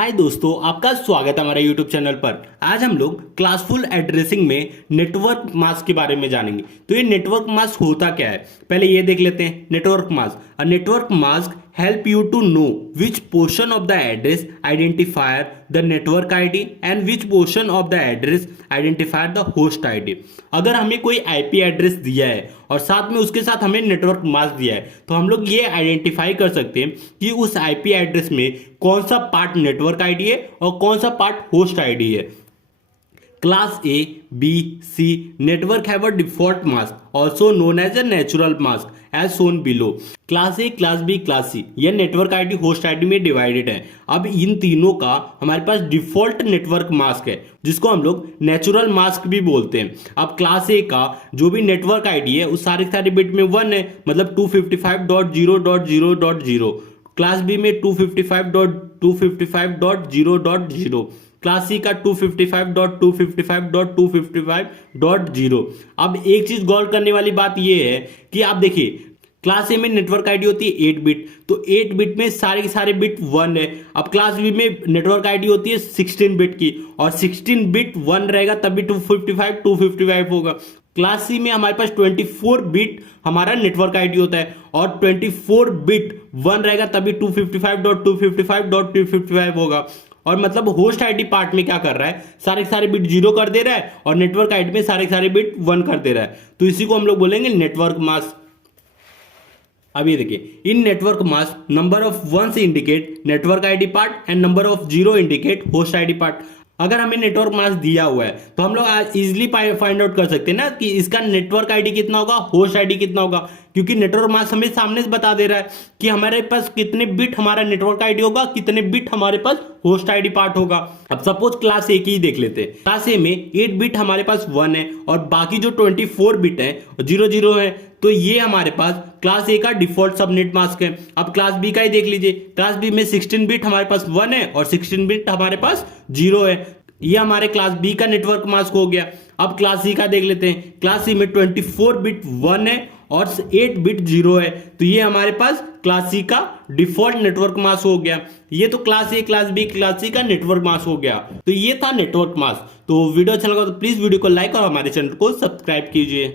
हाय दोस्तों, आपका स्वागत है हमारे YouTube चैनल पर। आज हम लोग क्लासफुल एड्रेसिंग में नेटवर्क मास्क के बारे में जानेंगे। तो ये नेटवर्क मास्क होता क्या है, पहले ये देख लेते हैं। Network mask, a network mask help you to know which portion of the address identifier the network ID and which portion of the address identifier the host ID। अगर हमें कोई IP एड्रेस दिया है और साथ में उसके साथ हमें नेटवर्क मास्क दिया है तो हम लोग ये आइडेंटिफाई कर सकते हैं कि उस IP एड्रेस में कौन सा पार्ट नेटवर्क आईडी है और कौन सा पार्ट होस्ट आईडी है। Class A, B, C network have a default mask, also known as a natural mask, as shown below। Class A, Class B, Class C यह network ID host ID में divided है। अब इन तीनों का हमारे पास default network mask है जिसको हम लोग नेचुरल मास्क भी बोलते हैं। अब क्लास ए का जो भी नेटवर्क आईडी है उस सारे बिट में 1 है, मतलब 255.0.0.0। क्लास बी में 255.255.0.0। क्लास सी का 255.255.255.0। अब एक चीज गौर करने वाली बात यह है कि आप देखिए क्लास ए में नेटवर्क आईडी होती है 8 बिट, तो 8 बिट में सारे के सारे बिट 1 है। अब क्लास बी में नेटवर्क आईडी होती है 16 बिट की और 16 बिट 1 रहेगा तभी 255 होगा। क्लास सी में हमारे पास 24 बिट हमारा नेटवर्क आईडी होता है और 24 बिट 1 रहेगा तभी 255.255.255 होगा। और मतलब होस्ट आईडी पार्ट में क्या कर रहा है, सारे बिट 0 कर दे रहा है और नेटवर्क आईडी में सारे बिट 1 कर दे रहा है। तो इसी को हम लोग बोलेंगे नेटवर्क मास्क। अब ये देखिए, in network mask number of 1 indicate network ID part and number of 0 indicate host ID part. अगर हमें नेटवर्क मास्क दिया हुआ है तो हम लोग इजिली फाइंड आउट कर सकते हैं ना कि इसका नेटवर्क आईडी कितना होगा, होस्ट आईडी कितना होगा, क्योंकि नेटवर्क मास्क हमें सामने से बता दे रहा है कि हमारे पास कितने बिट हमारा नेटवर्क आईडी होगा, कितने बिट हमारे पास होस्ट आईडी पार्ट होगा। अब सपोज क्लास ए की ही देख लेते हैं। क्लास ए में 8 बिट हमारे पास 1 है और बाकी जो 24 बिट है 0 है, तो ये हमारे पास क्लास ए का डिफॉल्ट सबनेट मास्क है। अब क्लास बी का ही देख लीजिए। क्लास बी में 16 बिट हमारे पास 1 है और 16 बिट हमारे पास 0 है। ये हमारे क्लास बी का नेटवर्क मास्क हो गया। अब क्लास सी का देख लेते हैं। क्लास सी में 24 बिट 1 है और 8 बिट 0 है, तो ये हमारे पास क्लास सी का डिफॉल्ट नेटवर्क मास्क हो गया। ये तो class A, class B, class C का नेटवर्क मास्क हो गया। तो ये था नेटवर्क मास्क। तो वीडियो अच्छा लगा तो प्लीज वीडियो को लाइक और हमारे चैनल को सब्सक्राइब कीजिए।